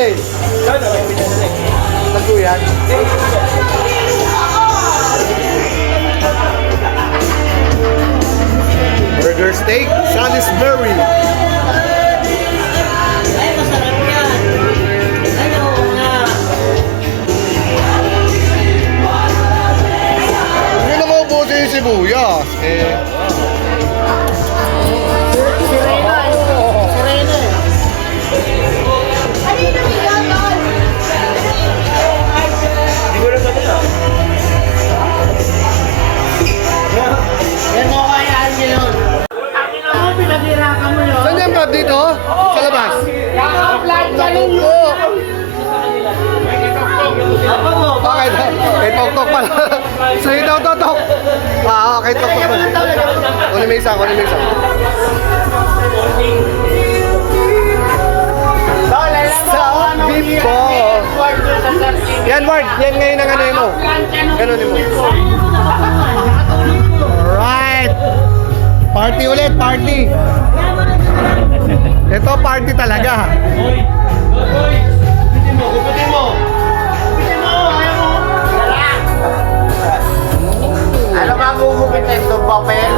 pinadali? Nagkuyan? Burger steak, Salisbury. Ay, masarap yan. Ay, oo nga. Hindi na maubusin yung sibuyas. Sirena eh. Sirena eh. Yan mo kayaan niya yun. Ako, pinaghirapan mo yun. Saan yan ba? Dito? Sa labas? Kaka-vlog ka nun yun. Oo. Apa mo? Okay, kay Tok-Tok pala. Sa'yo daw, Tok-Tok. Kay Tok-Tok pala. Kunin mo isa, kunin mo isa. Stop before. Yan, Ward. Yan ngayon ang ano mo. Ganun mo. Alright. Party ulit, party. Ito, party talaga. Gupitin mo, gupitin mo. Gupitin mo, ayaw mo. Ano ba gugupitin? Itong papel?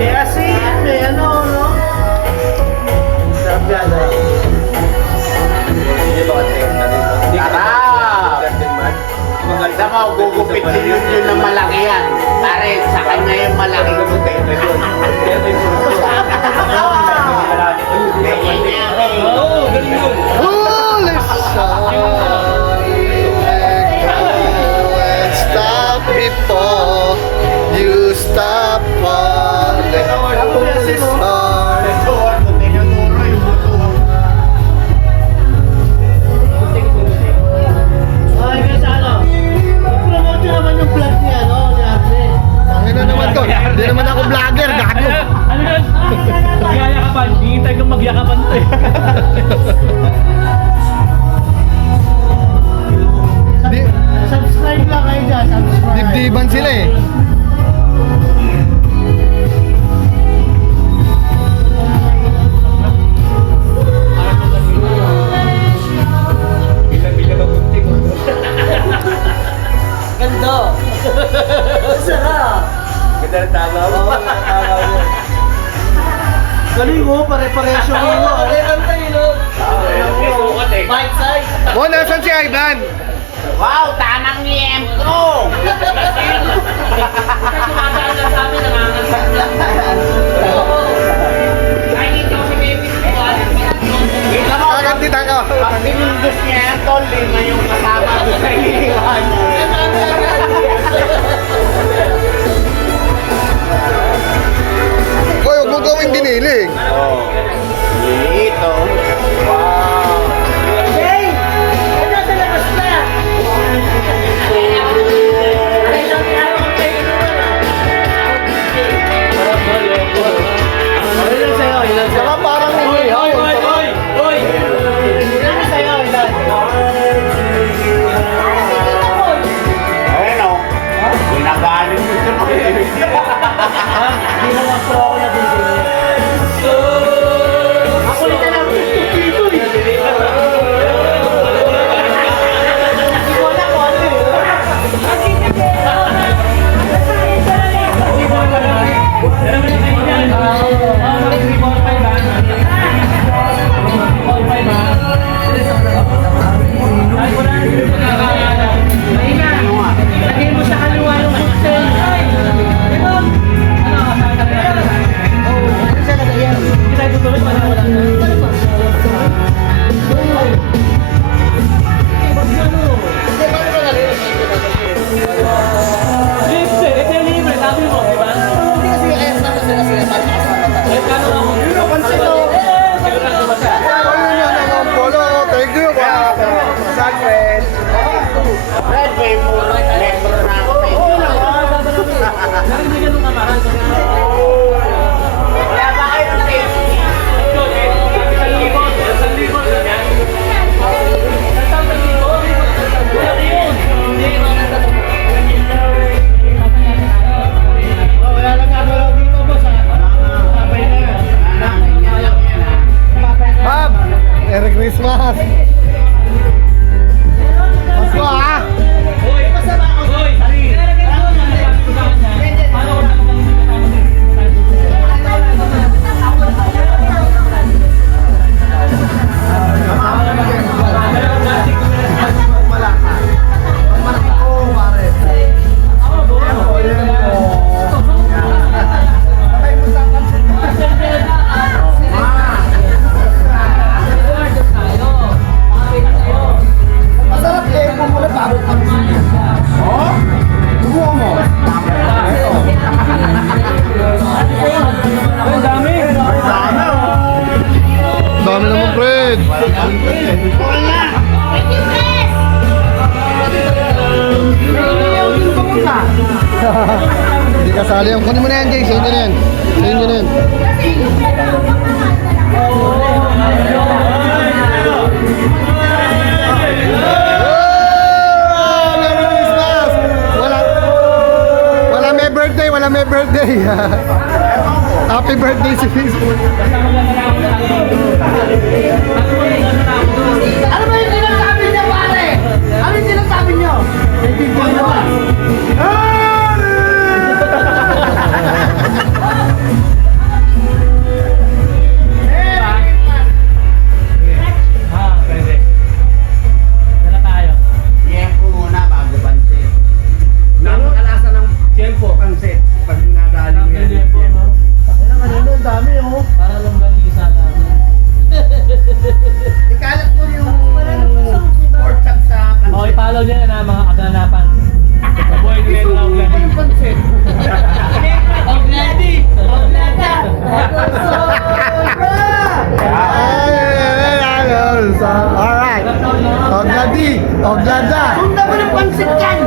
May asin, may ano, no? Sarap yan, no? Maganda mo, gugupitin yun ng malaki yan. Pare, sa kanya yung malaki gugupitin yun. Holy and stop before you stop falling. Holy star. Okay, guys, ano? Promote nyo naman yung vlog niya, no? Ni Arne. Ang ina naman to. Hindi naman ako vlogger, gago. Ano yan? Magyayakapan. Hihintay kang magyakapan to eh. Di, Subscribe lang kayo dyan, subscribe. dibdiban sila eh. Ganda. Sarap. Ganda na tama mo. Galing mo, pare-pares yung ilo. Bite size. Oh, nasan si Ivan? Wow, tamang niyem ko. Kakantitan ka. Pag pinindus niya yan, tol, lima yung kasama doon sa iliwan. Hoy, huwag mo gawing giniling. Ito. Wow. Hey! Ano sa labas na? Ilan sa'yo? Ilan sa'yo? Saka parang umihaw. Ilan sa'yo? Ilan? Ayun o. Pinagaling mo siya. Hindi naman po ako nabibili. Ako ulit na lang. Dito eh. Hindi ko na kung ano eh. Lagay mo sa kaliwa yung cocktail. Thank you. Red Bay mo, member na ako eh. Kaya ba kayo ng tasty? Hindi kasali yan. Kunin mo na yan, Jay. Sa inyo na yan. Sa inyo na yan. Oh! Merry Christmas! Wala may birthday, wala may birthday. Happy birthday si Facebook. Ano ba yung sinasabi niyo, pare? Ano yung sinasabi niyo? Naiintindihan mo ba? Pwede. Dala tayo. Yempo muna bago pansit. Kalasa ng tiempo. Pansit. Pag nadali mo yan. Tiempo, no? Ano kanino? Ang dami, oh. Para lang balisa lang. Ikalat mo yung pork chop sa pansit. Okay, follow niya na mga kaganapan. Boy, nilito na ugladi. Pansit. Ugladi! Uglada! Alright. Ogladi. Oglada. Sunda mo ng pansit yan!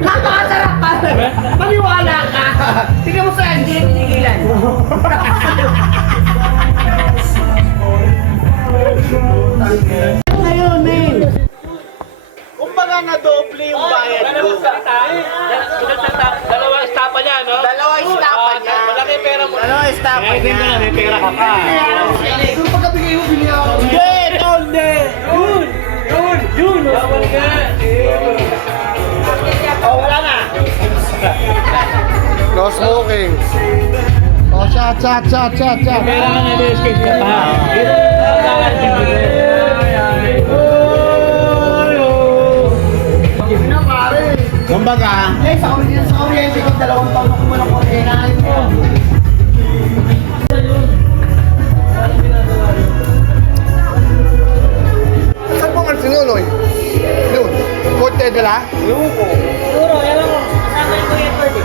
Napakasarap, pare! Maniwala ka! Tingnan mo saan, hindi pinigilan. Ngayon, eh! Kumbaga na doble yung bayad ko. Dalawang estapa niya, no? Dalawa istapa niya. Malaki pera mo. Dalawa istapa Eh, hindi niya. na, may pera ka pa. Kung pagkabigay mo, bili ako. Hindi, tol, hindi. June! Bawal ka! Oh, wala na. No smoking. Oh, shot. Pera ka na, escape ka pa. Na, pare! Kumbaga, Eh, sa kuryente ko, 2 taon ako walang kuryente mo. Saan po ang sinuloy? Doon. Kote dala? Siguro, alam mo, kasama yung kuryente ko.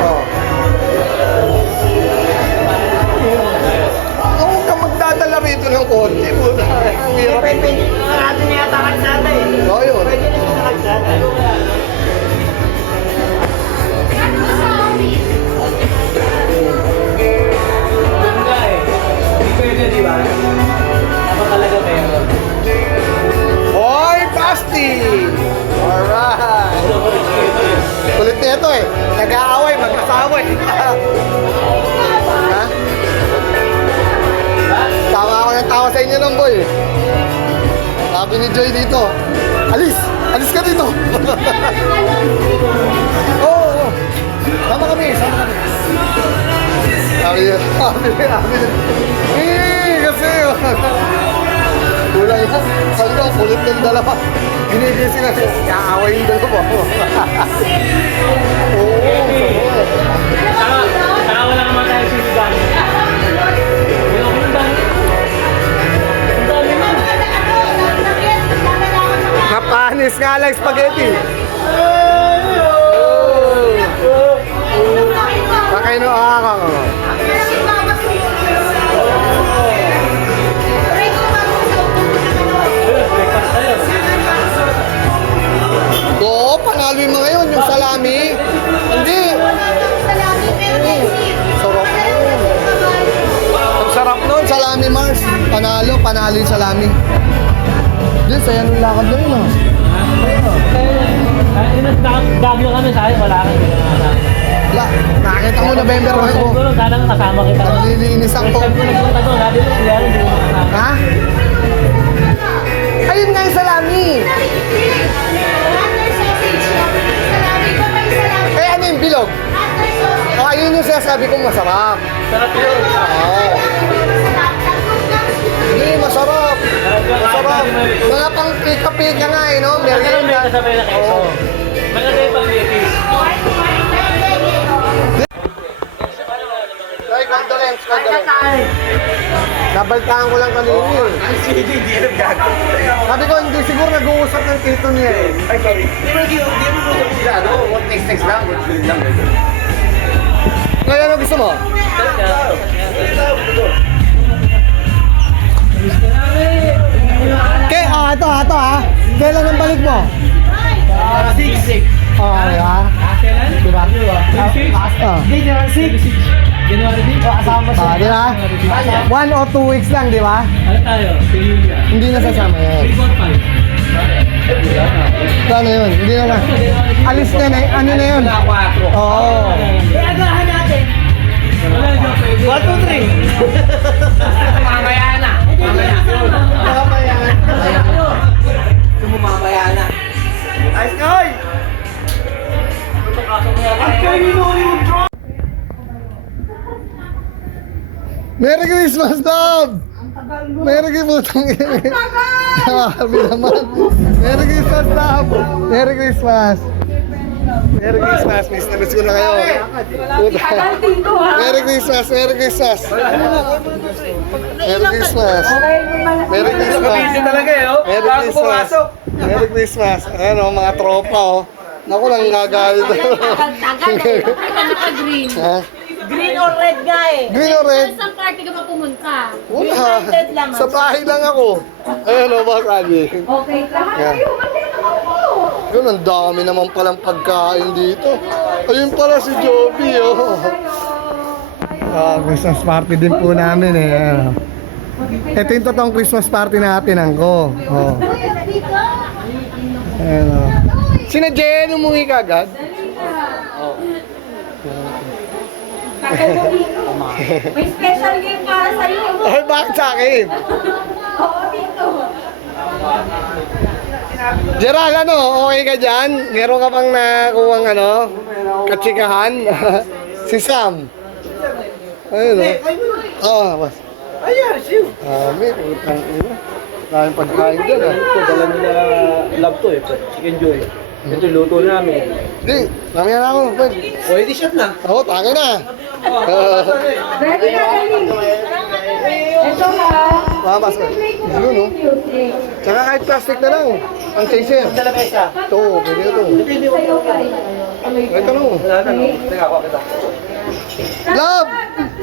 Oo. Huwag ka magdadala rito ng konti. Puta. Ang hirap. Natin na yata kagsada eh. Oo, yun. Pwede na siya kagsada. Hoy, Basti! Alright. Kulit na ito eh. Nag-aaway, mag-asawa eh. Ha? Tawa ako ng tawa sa inyo ng boy. Sabi ni Joy dito, alis! Alis ka dito! Oo, oo. Sama kami. Sabi niya, kasi kulang yan. Sabi ko, kulit ng dalawa. Ginigising na siya. Kaaway yung dalawa. Oo. Saka wala naman tayo sinigang. Napanis nga lang spaghetti. Pakain mo akang. Oo, panalo yung mga yun. Yung salami. Hindi. Sarap nun. Ang sarap nun, salami Mars. Panalo yung salami. Hindi, saya nung lakad na yun ah. Bagyo kami sa akin, wala kang ginagawa. Wala, nakakita mo November 1 ko. Siguro, sana kasama kita. Naglilinis ako. Pag nagpunta doon, sabi mo, kaya hindi mo kasama. Ha? Ayun nga yung salami. Eh, ano yung bilog? Oh, ayun yung sinasabi kong masarap. Sarap yun. Oo. Hindi, masarap. Masarap. Mga pang pika-pika nga eh, no? Maganda may Merienda. kasabay na keso. Oo. Maganda yung pag-itis. Ay, condolence. Nabaltaan ko lang kanina eh. hindi alam gagawin. Sabi ko, hindi siguro nag-uusap ng tito niya eh. Ay, sorry. Di mo gusto sila, ano? What next lang? What next lang? Ngayon, ano gusto mo? Ito ha. Kailan ang balik mo? 6. Oh, di ba? Kailan? Diba? 26? Ah. Hindi, January 6. January din? Kasama siya. Ah, di ba? 1 or 2 weeks lang, di ba? Ano tayo? Pililia. Hindi na sasama yan. 345. Ano yun? Hindi na na. Alis na na. Ano na yun? 4. Oo. Agahan natin. Wala dyan pwede. Mamaya 1, 2, 3. na. Mamaya. Mamaya na. Ayos ka, oy! Merry Christmas, Dom! Merry Christmas, Sabi naman. Merry Christmas, Dom! Merry Christmas! Merry Christmas, miss na miss ko na kayo. Merry Christmas, Merry Christmas! Merry Christmas! Merry Christmas! talaga eh, oh. Merry Christmas! Merry Christmas! Ayan o, mga tropa o. Naku, lang gagalit. Tagal eh. Green. Ha? Green or red nga eh. Green or red? Saan party ka pa pumunta? Wala. United lang. Sa bahay lang ako. Ayan o, Boss Adi. Okay, lahat Yan. kayo. Yun, ang dami naman palang pagkain dito. Ayun pala si Joby, oh. Christmas party din po namin eh. Ayan, oh. Ito yung totoong Christmas party natin, angko. Oh. Ayan, oh. Sina Jen, umuwi ka agad? May special game para sa'yo. Ay, bakit sa akin? Oo, dito. Gerald, ano, okay ka dyan? Meron ka bang nakuwang ano? Katsikahan? Si Sam. Ayun, oh. Ah, mas. Ayan, siyo. May utang ina. Maraming pagkain dyan, ah. Ito, dala nila love to eh. Chicken Joy. Ito yung luto namin. Hindi, mamaya na ako. Pwede. Pwede shot na. Oo, taka na. Ready ka, Dali? Ito ha. Mamas ka. Yun, no? Tsaka kahit plastic na lang. Ang chaser. Dala ka isa. Ito, pwede ito. Sa'yo ka. Ito, no? Wala na. Teka, ako kita. Love!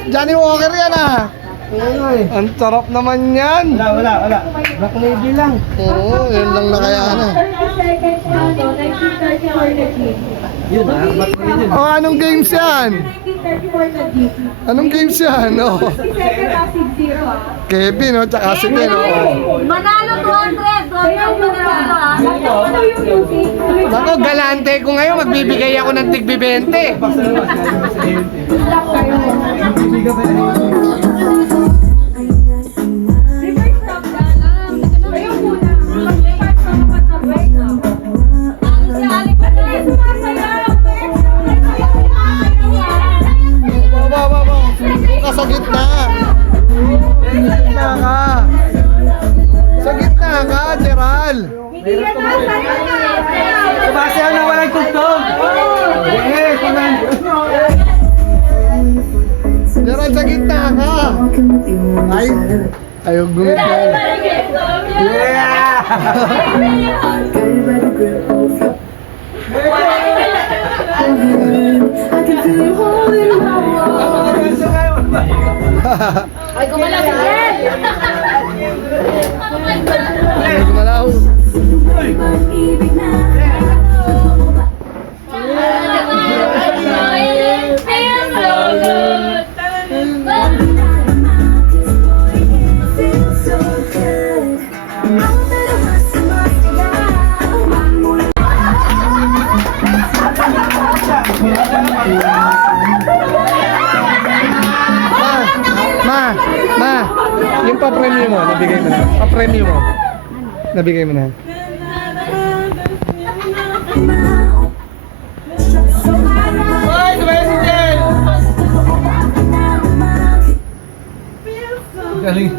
Johnny Walker yan, ah. Ang sarap naman yan. Wala. Black lady lang. Oo, yun lang na kaya na. 30 seconds na to. 1934 na game. Yun ha. Ba't mo yun? Oh, anong games yan? 1934 na game. Anong games yan? Oh. 60 seconds na 6-0 ha. Kevin, oh, tsaka si Ken, oh. Manalo 200. 200 manalo ha. Ano yung music? Ako, galante ko ngayon. Magbibigay ako ng tig-20. Stop kayo. Reverse stop ka lang. Kayo muna. Mag-reverse stop ka na break na. Ano si Alec? Ba't kayo sumasayaw? Baba. Doon ka sa gitna. Sa gitna ka. Sa gitna ka, Gerald. Hindi yan na. Sayo na. Sumasayaw na walang tugtog. Gerald, sa gitna ka. Ay, ayaw gumit na. Ay, gumalaw si Jen! Ay, gumalaw. Feels so good! Ma, yung pa-premyo mo, nabigay mo na. Pa-premyo mo. Nabigay mo na. Galing.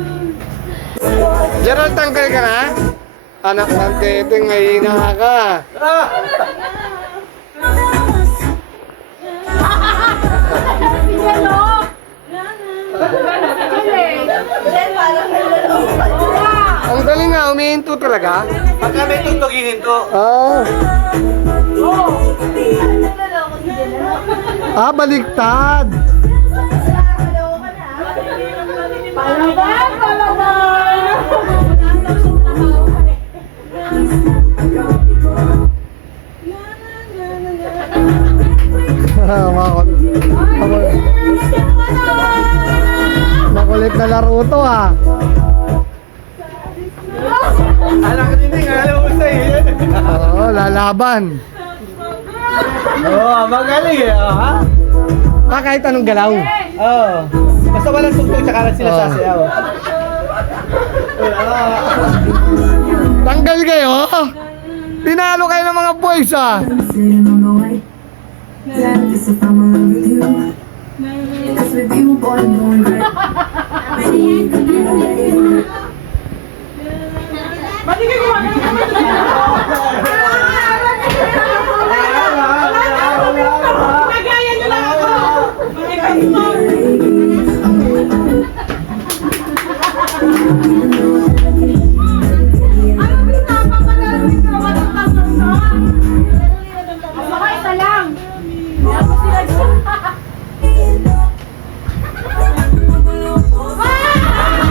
Gerald, tanggal ka na? Anak ng teteng, may hina ka. Si Jen, oh! Jen, parang Ang galing nga, umihinto talaga. Pagka may tugtugin to. Baliktad. na laro to ah. Anak ni alam mo sa'yo. Oo, lalaban. Oo, magaling eh. Ha? Kahit anong galaw. Oo. Basta walang tugtog tsaka lang sila sasayaw. Tanggal kayo. Tinalo kayo ng mga boys ah.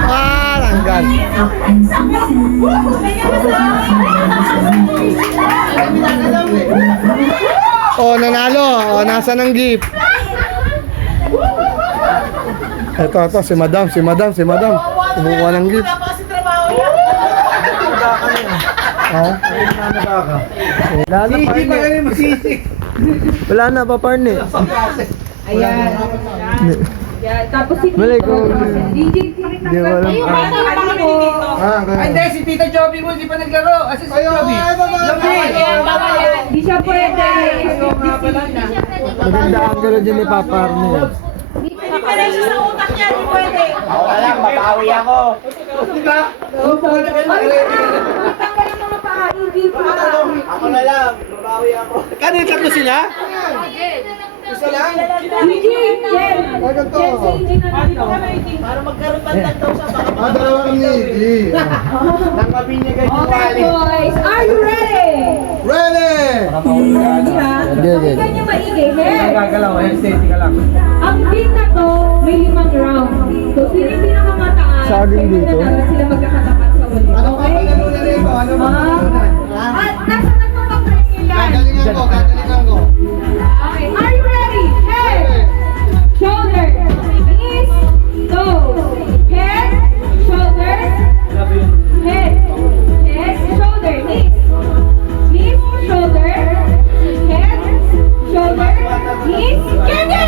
Ah, tanggal. Oh, nanalo. Oh, nasa ng gift. Ito, si madam. Kumukuha ng gift. Oh. Sisi pa ganun mo, sisi. Wala na pa partner. Ayan. Yan. Tapos si Tito. Malay ko. DJ, Di wala. Ayun, bata yung mga Tito. Ah, Hindi, si Tita Joby mo, hindi pa naglaro. Asa si Joby? Di siya pwede. Maganda ang gano'n dyan ni Papa Arnel. Hindi pa rin siya sa utak niya. Di pwede. Ako na lang, babawi ako. Tanggalin mo na pa. Hindi pa. Ako na lang, babawi ako. Kanina tatlo sila? DJ, Jen. Ganito. Jen, si DJ na dito. Ah, dalawa kami. Nang mabinigay yung Okay, wali. boys. Are you ready? Ready! Ready ha? Pakinggan niyo maigi. Hey! Gagalaw, steady ka lang. Ang game na to, may 5 round. So, sino yung pinakamataas? Saging dito. Sila magkakatapat sa ulit. Okay? At nasa nagpapapray yan. Gagalingan ko. Okay, are you ready? Head, shoulder, knees, toes, head, shoulder, head, shoulder, knees, shoulder, head, shoulder, knees, kindi!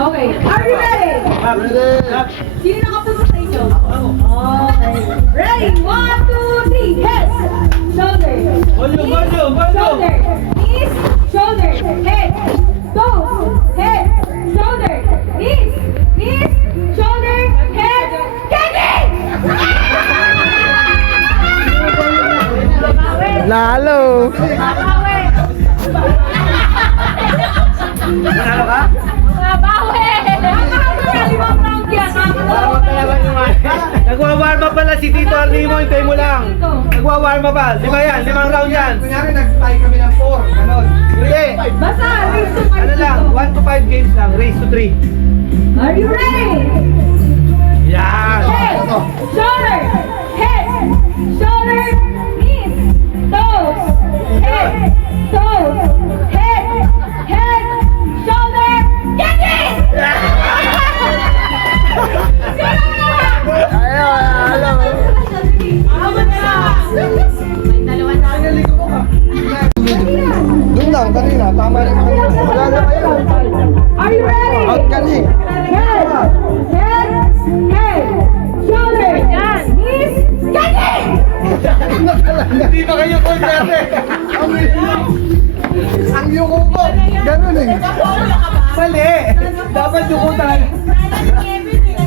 Okay, are you ready? Sino nakapunta sa inyo? Okay. Ready? 1, 2, 3, head, shoulder, shoulder, knees, shoulder, head, toes, head, shoulder, knees, shoulder, head, kindi! Lalo! Manalo ka? Bawi! Limang round yan. Nagwa-warm up pala si Tito Arnimo, hintay mo lang. Nagwa-warm up pa. 5 yan, 5 round yan. Kunyari, nag-tie kami ng 4. Ganon. Hindi. Basta, race to 5 Ano lang, 1 to 5 games lang, race to 3. Are you ready? Yan! Head, shoulder, head, shoulder, knees, toes, head, shoulder, kindi! Doon lang, kanina. Tama rin kayo. Wala na kayo. Are you ready? Out ka ni. Head, shoulder, knees, kindi! Hindi ba kayo ko dati? Ang yuko ko. Ganon eh. Mali! Dapat yukutan.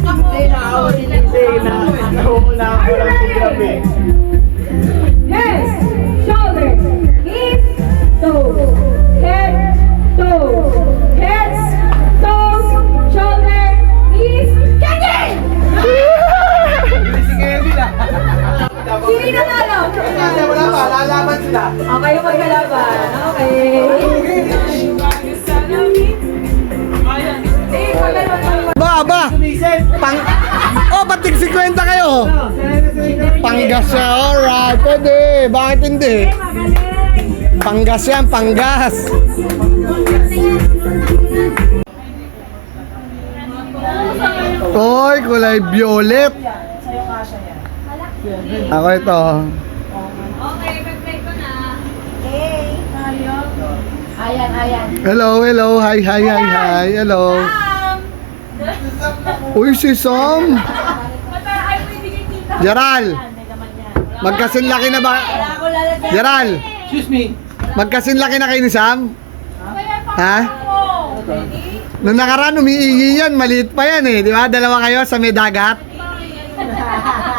Hindi na ako sinisay na. Nauna ako lang sa gabi. Head, shoulder, knees, toes, head, toes, shoulder, knees, kindi! Si Kevin ah. Sino nanalo? Wala pa, lalaban sila. Okay, yung magkalaban. Okay. Ba? Pang... Oh, patig 50 kayo. Panggas siya, alright. Pwede. Bakit hindi? Panggas yan, panggas. Oy, kulay violet. Ako ito. Okay, mag-play ko na. Hello. Hi. Hello. Uy, si Sam. Jaral. Magkasinlaki na ba? Jaral. Excuse me. Magkasinlaki na kayo ni Sam? Ha? Nung nakaraan, umiihi yan. Maliit pa yan eh. Di ba? Dalawa kayo sa may dagat.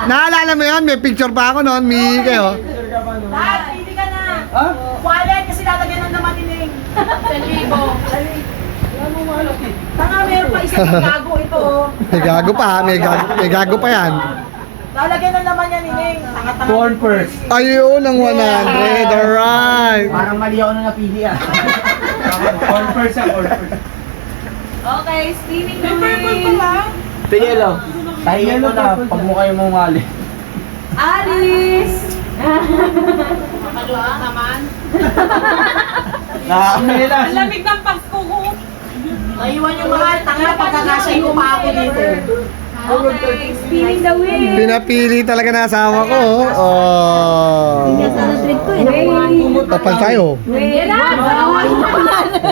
Naalala mo yun? May picture pa ako noon. Umiihi kayo. Dad, pili ka na. Wallet kasi lalagyan ng naman ni Ning. 1,000. Tanga, meron pa isang gago ito. May gago pa ha. May gago pa yan. Lalagyan ng naman yan ni Ning. Tanga-tanga. Corn purse. Ayun, ang 100. Alright. Parang mali ako na napili ah. Corn purse yan, corn purse. Okay, spinning the wheel. Tingelo. Tahiyan mo na pag mo kayo mumali. Alice! Nakakamilas. Lamig ng Pasko ko. Naiwan yung mahal. Tanga, pagkakasya yung ako dito. Okay, spinning the wheel. Pinapili talaga na asawa ko. Oh. Kapal tayo. Wait,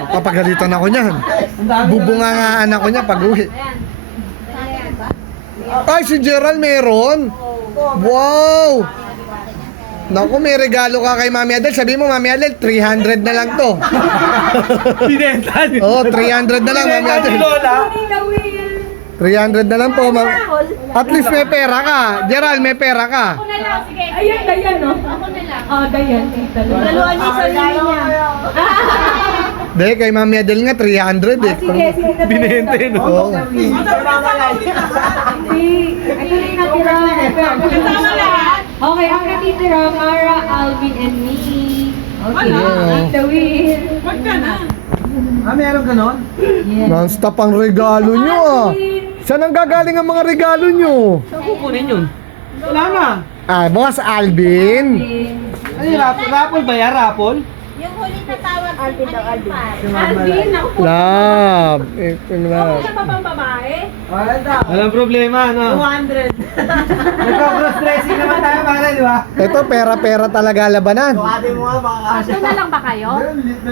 Papagalitan ako niyan. Bubungangaan ako niya pag uwi. Ay, si Gerald meron. Wow! Naku, may regalo ka kay Mami Adel. Sabi mo, Mami Adel, 300 na lang to. Binenta niyo. Oo, 300 na lang, Mami Binenta Adel. ni Lola. 300 na lang po, Ma'am. At least may pera ka. Gerald, may pera ka. Ayun, Dayan, no? Ako na lang. Oh, Dayan. Dalawa niya sa niya. Hindi, kay Mami Adel nga, 300 eh. Sige, Binenta yun. Oo. Ito na yung natira. Okay, ang natitira, Mara, Alvin, and me. Okay, spin the wheel. Meron ganon? Non-stop ang regalo nyo ah. Saan ang gagaling ang mga regalo nyo? Saan kukunin yun? Wala na. Ah, Boss Alvin. Ano yung raffle? Raffle ba yan? Raffle? Yung huli na tawag, Alvin daw, Alvin. Alvin, ako po. Love. Ito na. Ako na pa bang babae? Walang problema, no? 200. Nagko-cross-dressing naman tayo, pare, di ba? Ito, pera-pera talaga labanan. Ate mo nga baka Tatlo na lang ba kayo?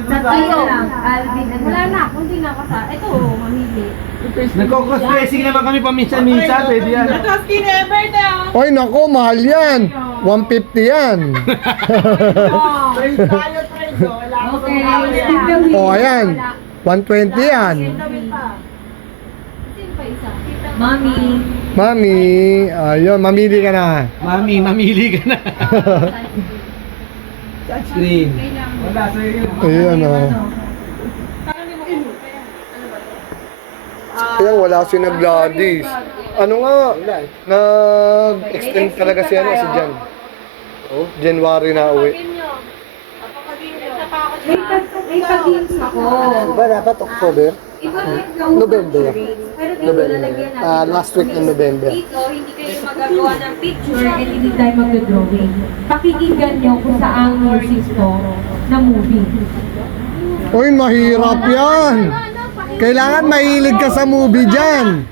Tatlo lang. Alvin, wala na. Kung di na ako sa... Ito, mamili. Nagko-cross-dressing naman kami paminsan-minsan, pwede yan. Skin ever daw. Oy, nako, mahal yan. 150 yan. Okay, spin the wheel. O, ayan. 120 yan. Mami. Mami, ayun, mamili ka na. Mami, mamili ka na. Touchscreen. Wala, sa'yo yun. Ayun, oh. Kaya wala si Nagladis. Ano nga, nag-extend talaga si Jan. Oh, January na uwi. May pag-games ako. Diba dapat October? November. November. Last week ng November. Dito, hindi kayo magagawa ng picture and hindi tayo mag-drawing. Pakikinggan nyo kung saan music ko na movie. Uy, mahirap yan. Kailangan mahilig ka sa movie dyan.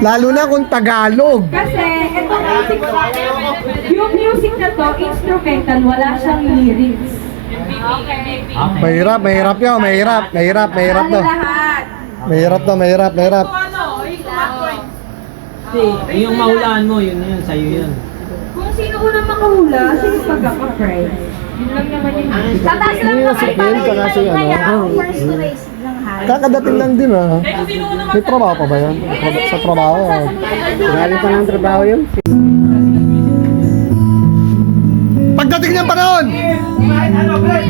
Lalo na kung Tagalog. Kasi, itong music yung music na to, instrumental, wala siyang lyrics. Okay. Mahirap yan. Mahirap to. Lahat. Mahirap. Yung mahulaan mo, yun, sa'yo yun. Kung sino unang makahula, sino magkaka-prize. Yun lang naman yun. Tataas lang Yung naman si Ken, saka si ano. first race lang ha. Kakadating lang din ah. May trabaho pa ba yan? Sa trabaho. Galing pa ng trabaho yun. Pagdating ng panahon! Ano, Brad?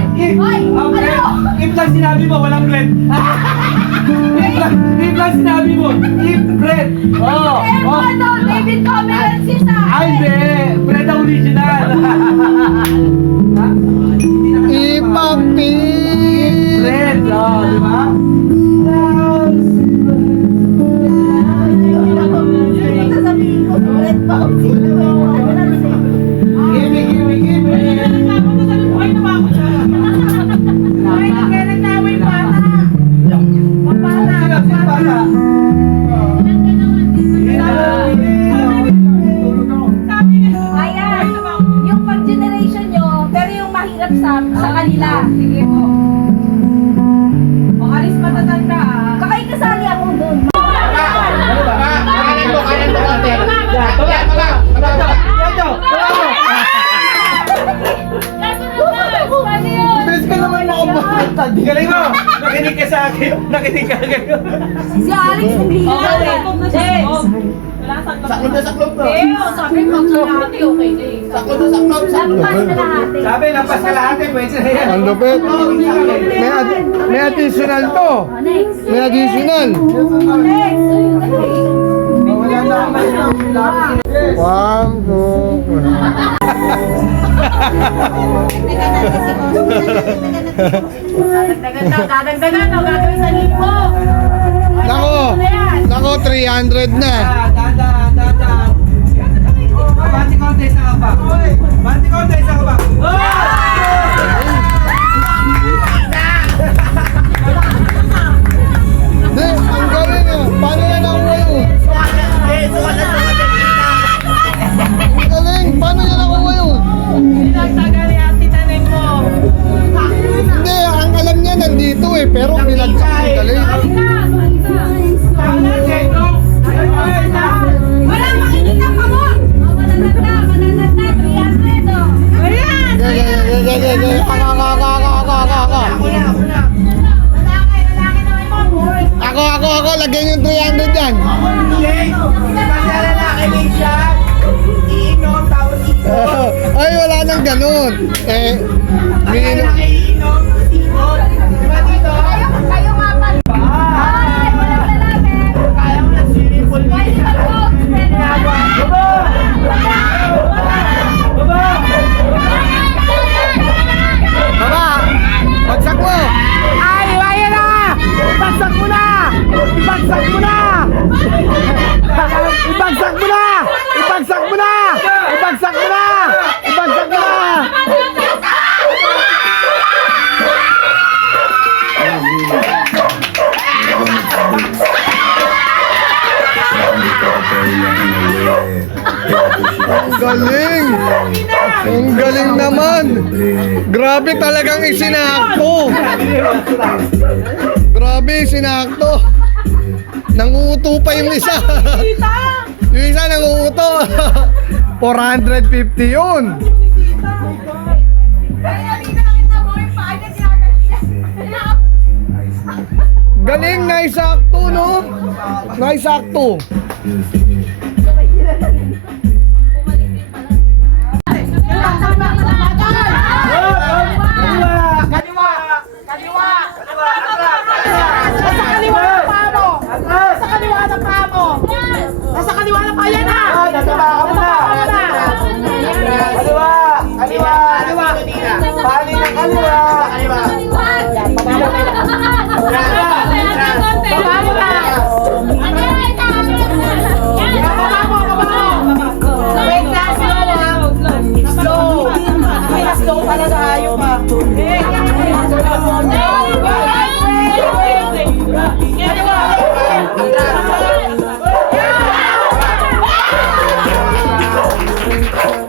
If lang sinabi mo, walang bread. If lang sinabi mo, if bread. Oh, oh. David Cameron si Sa. Ay, hindi. Bread ang original. Ipapi! Bread, oh, di ba? Ayan, yung pag-generation nyo, pero yung mahirap sa kanila. Sige po. O, alis matatanda ah. Kakay kasali ako dun. Kanan mo konti. Bilis ka naman makabata. Galing mo! Nakinig ka sa akin. Nakinig ka kayo. Si Alex, hindi Saklog na saklog to. sabi mo, kalahati, okay na eh. Saklog na saklog. Lampas na lahati. Sabi, lampas ka lahat eh. Pwede na yan. Ang lupit. May additional to. Next. May additional. Next. Wala na ako. 1, 2. Dadagdagan daw, gagawin sa lipo. Nako, 300 na. Dadaan. Bati contest na ka pa. Bati contest na ka pa. Hindi, ang galing ah. Paano yan nakuha yun? Ang galing, paano yan nakuha yun? Hindi, ang alam niya nandito eh, pero pinagsak ang galing. Wala makikita pa mo. Mananagda, 300 oh. Ayan! Ako, lagyan yung 300 dyan. Ay, wala nang ganun. Minimum. Kayo nga pa. Ay, walang lalaki. Pwede mag-vote. Baba, bagsak mo. Ay, waya na! Ibagsak mo na! Ibagsak mo na! Ibagsak mo na! Ibagsak mo na! Ibagsak mo na! Ibagsak mo na! Ang galing. Ang galing naman. Grabe talagang isinakto. Grabe, isinakto. Nanguuto pa yung isa. Yung isa nanguuto. 450 yun. Galing, naisakto, no? Naisakto. Nasa kaliwa na pa yan ha! Kaliwa! Pali ng kaliwa! Slow pala na ayaw pa.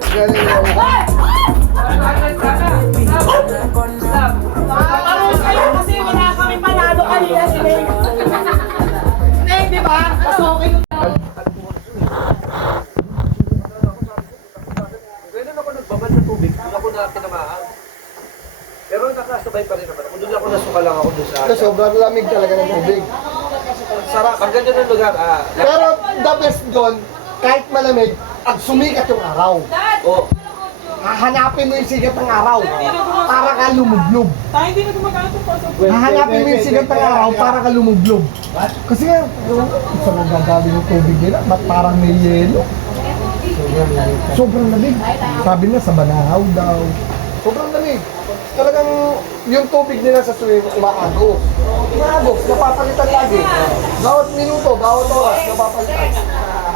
Galing naman. Parang kayo kasi wala kami panalo kanina si Neng. Neng, di ba? Mas okay. Ganun ako nagbabad sa tubig. Doon ako na tinamaan. Pero nakasabay pa rin naman. Doon ako nasuka lang ako doon sa... Kasi sobrang lamig talaga ng tubig. Sarap. Ang ganda ng lugar. Pero the best doon, kahit malamig, pag sumikat yung araw, Oh. hahanapin mo yung sigat ng araw para ka lumublob. Hindi na gumagana ito po. Hahanapin mo yung sigat ng araw para ka lumublob. Kasi nga, sa nagagaling yung tubig nila, parang may yelo. Sobrang lamig. Sabi niya sa Banahaw daw. Sobrang lamig. Talagang yung tubig nila sa swimming umaagos. Umaagos, napapalitan lagi. Bawat minuto, bawat oras, napapalitan.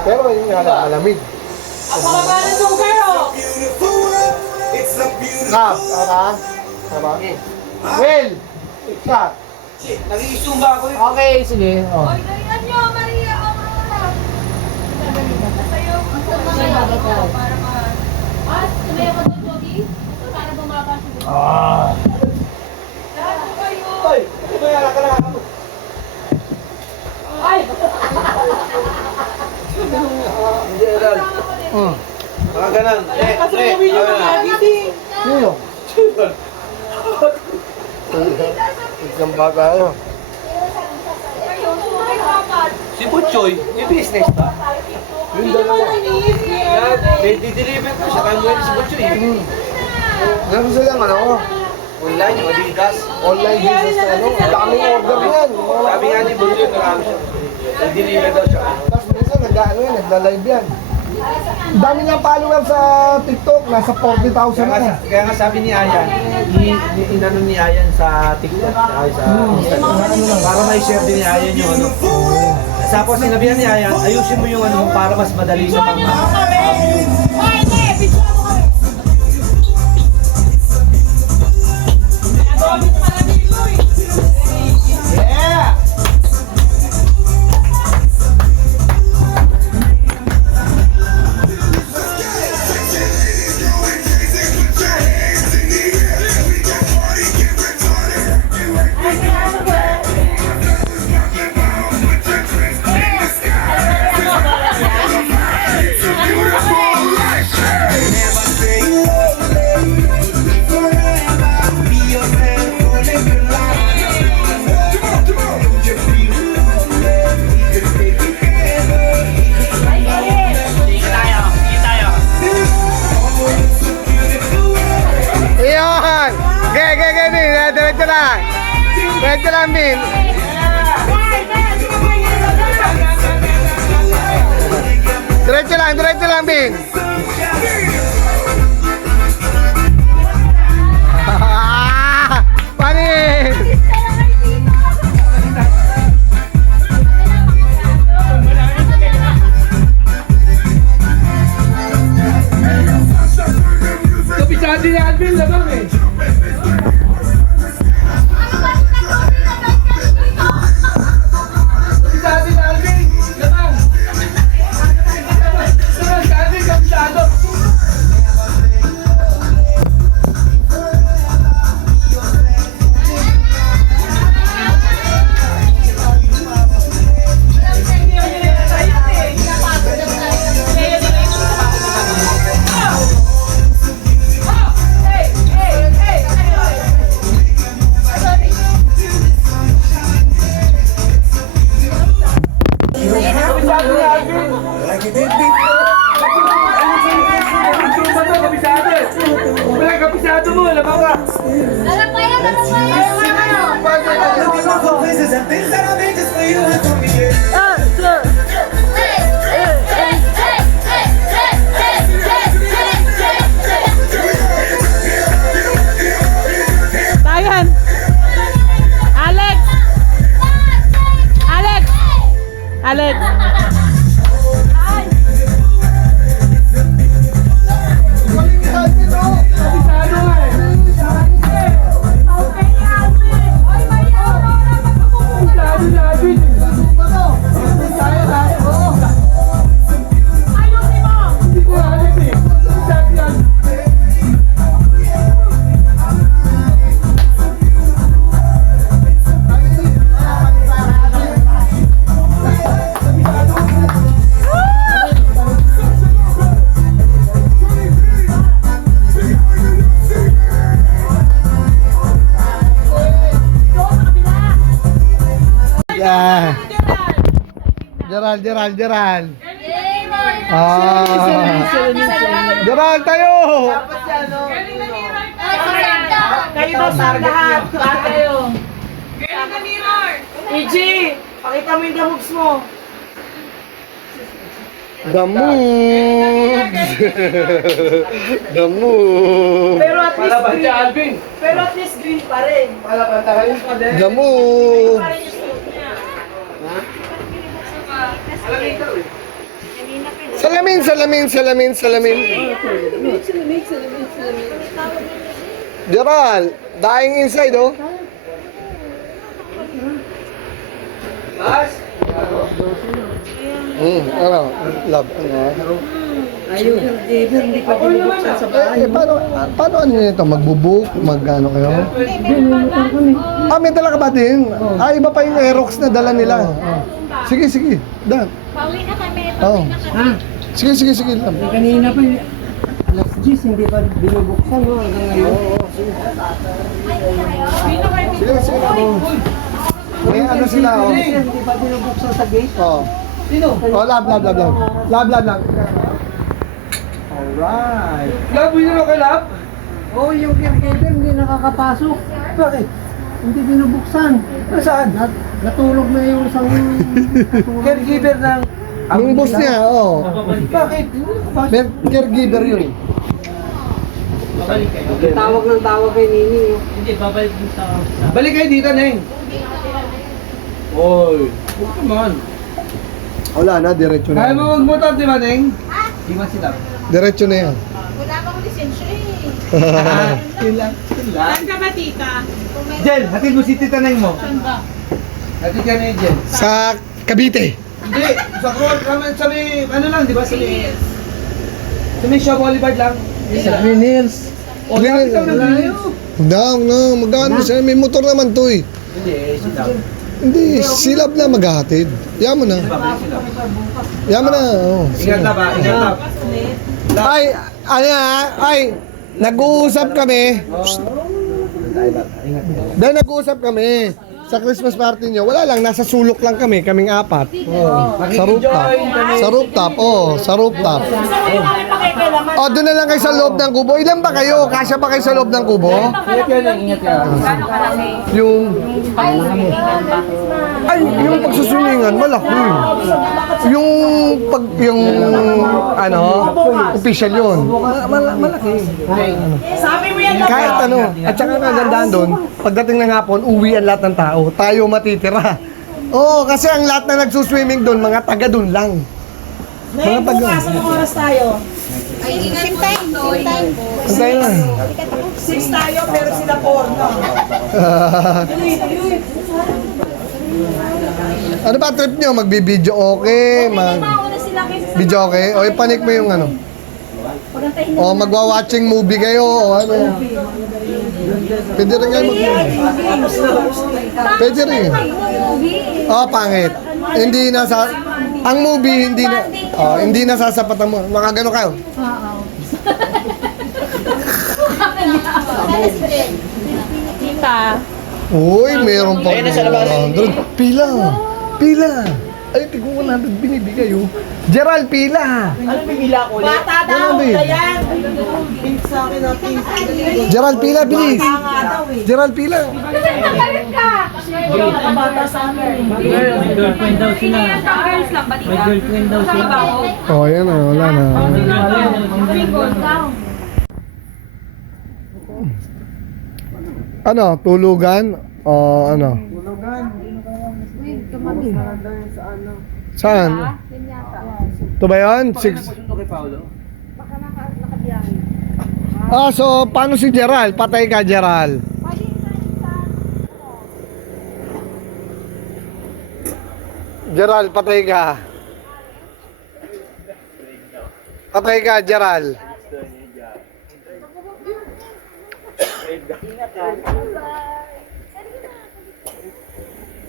Pero yun nga lang, malamig. Stop. Tama? Tama? Will! Stop. Nag-iisumba ako eh. Okay, sige. Oh. Oy, dalihan nyo, Maria. Sasayaw ko para ma... Sumayaw ka doon, Jogi? Para bumaba siya. Lahat po kayo. Hoy, ito yan, nakalakan mo. Ay! Hindi, Eral. Oh. Mga ganun. Sino? Isang bata yun. Kayo, sumay dapat. Si Butchoy, may business ba? Yung dalawa. Yan, may dideliver ko siya. Kaya mo si Butchoy. Meron silang ano? Online, yung Adidas. Online business na ano? Daming order yan. Sabi nga ni Butchoy, marami siya. Nag-deliver daw siya. Tapos minsan nag-ano yan, nagla-live yan. Dami niyang follower sa TikTok, nasa 40,000 na. Kaya nga sabi ni Ayan, inano ni Ayan sa TikTok, sa Instagram. Para may share din ni Ayan yung ano. Tapos sinabihan ni Ayan, ayusin mo yung ano para mas madali sa pang Yeah! Iyon! Bin. Diretso lang. Diretso lang, Bin. Diretso lang, Bin. Panis! Kapisado ni Alvin labang eh. Kapisado ni Alvin labang. Si Alvin kapisado. Kapisado ni Alvin. Kapisado eh. Wala kapisado mo, labang ka. Dalang pa yan. Bayan. Alex. Alex. Alex. Kapisado nga eh. Kapisado ni Alvin. Hindi ko alam eh. Kapisado ni Alvin. Yeah. Gerald. Ah. Gerald, tayo! Kayo ba sa lahat? Lahat kayo. EG, pakita mo yung damugs mo. The moves! The moves! Pero at Para ba least si Alvin? Pero at least green pa rin. Para ba tayo pa din? The moves! Pa rin yung suot niya. Alam ikaw eh. Salamin. Gerald, dying inside, oh. Ano? Love, ano? Paano ano nito? Magbubuk? Mag-ano kayo? May dala ka ba din? Iba pa yung Aerox na dala nila. Sige. Dan. Pauwi na kami. Oh. Sige. Lang. Kanina pa yung alas 10, hindi pa binubuksan no, hanggang ngayon. Sige. May ano sila, oh. Hindi pa binubuksan sa gate. Oh. Sino? Oh, lab. Lab. Alright. Lab, yun na kay Lab? Oo, yung caregiver hindi nakakapasok. Bakit? Hindi binubuksan. Saan? Natulog na yung isang... Caregiver ng... Yung boss niya, oh. Bakit? May caregiver yun. Tawag ng tawag kay Nini. Balik kayo dito, Neng. Oy, huwag naman. Wala na, diretso na. Kaya mo magmotor, di ba, Neng? Di ba sila? Diretso na yan. Wala akong lisensya eh. Sila. Saan ka ba, tita? Jel, hatid mo si Tita Neng mo. Hatid ka na yung Jel. Sa Cavite. Hindi, sa may, ano lang, di ba? Sa may Shaw Boulevard lang. Sa Green Hills. O, lapit lang na tayo. Magkano siya? May motor naman to eh. Hindi, sila. Hindi, silab na maghahatid. Yaman na. Yaman na, oh. Ingat na ba? Ingat na. Nag-uusap kami. Dahil nag-uusap kami sa Christmas party nyo, wala lang, nasa sulok lang kami, kaming apat. Sa rooftop. Sa rooftop. Oh, doon na lang kayo sa loob ng kubo. Ilan ba kayo? Kasya ba kayo sa loob ng kubo? Ingat ka, Neng. Ingat ka. Yung pagsusulingan, malaki. Yung official yun. Malaki. Kahit ano. At saka kagandaan doon, pagdating ng hapon, uwi ang lahat ng tao. Tayo matitira. Oo, kasi ang lahat na nagsuswimming doon, mga taga doon lang. Mga taga. Anong oras tayo? Same time. Antay na. 6 tayo pero sila 4, no? Ano ba trip nyo? Magbibideo okay? Mauna sila kasi sa Video okay? O ipanik mo yung ano? pagantahin na. O magwa-watching movie kayo o ano? Pwede rin kayo mag-movie. Pwede rin. Oh, pangit. Hindi nasa... Ang movie hindi nasasapat mo. Makagano kayo? Tita. Uy, meron pa. Pila. Ay, tigong 100 binibigay oh. Gerald, pila. Bata daw, yan. Pink sa akin na pink. Gerald, pila, bilis. Nga daw eh. Gerald, pila. Nagalit ka. Bata sa amin. May girlfriend daw sila. Girls lang ba May girlfriend daw sila. Oh, yan na. Wala na. Ano, tulugan? O ano? Saan? Ito ba yun? Pasundo kay Paolo. So paano si Gerald? Patay ka, Gerald. Gerald, patay ka. Patay ka, Gerald.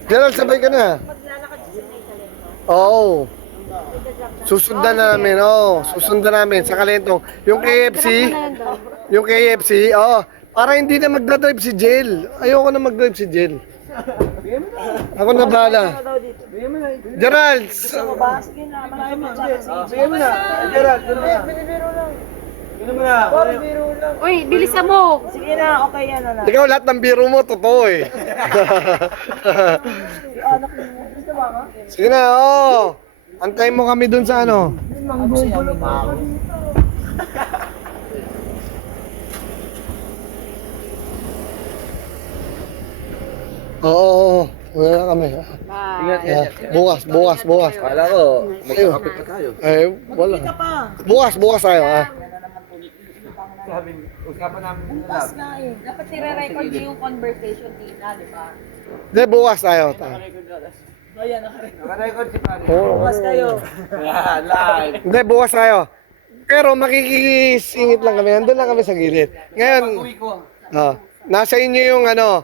Gerald, sabay ka na. Oo. Susundan na namin, susundan namin sa Kalentong. Yung KFC, para hindi na magdadrive si Jel. Ayoko na magdrive si Jel. Ako na bahala. Gerald! Sige na, malaki mo. Sige mo na. Gerald, doon na. Doon mo na. Uy, bilisan mo. Sige na, okay yan na. Ikaw lahat ng biro mo, totoo eh. Sige na, antayin mo kami dun sa ano. Oo. Wala na kami. Ingat, ingat. Bukas. Kala ko, magkakapit pa tayo. Eh, wala. Bukas tayo, ha? Sabi, usapan namin na Bukas lang. nga eh. Dapat nire-record niyo yung conversation dito, di ba? Hindi, bukas tayo. Ayan, nakarecord. Naka-record si pare. Oo. Bukas kayo. Yeah, live. Hindi, bukas tayo. Pero makikisingit lang kami. Nandun lang kami sa gilid. Ngayon, Uwi ko. nasa inyo yung ano,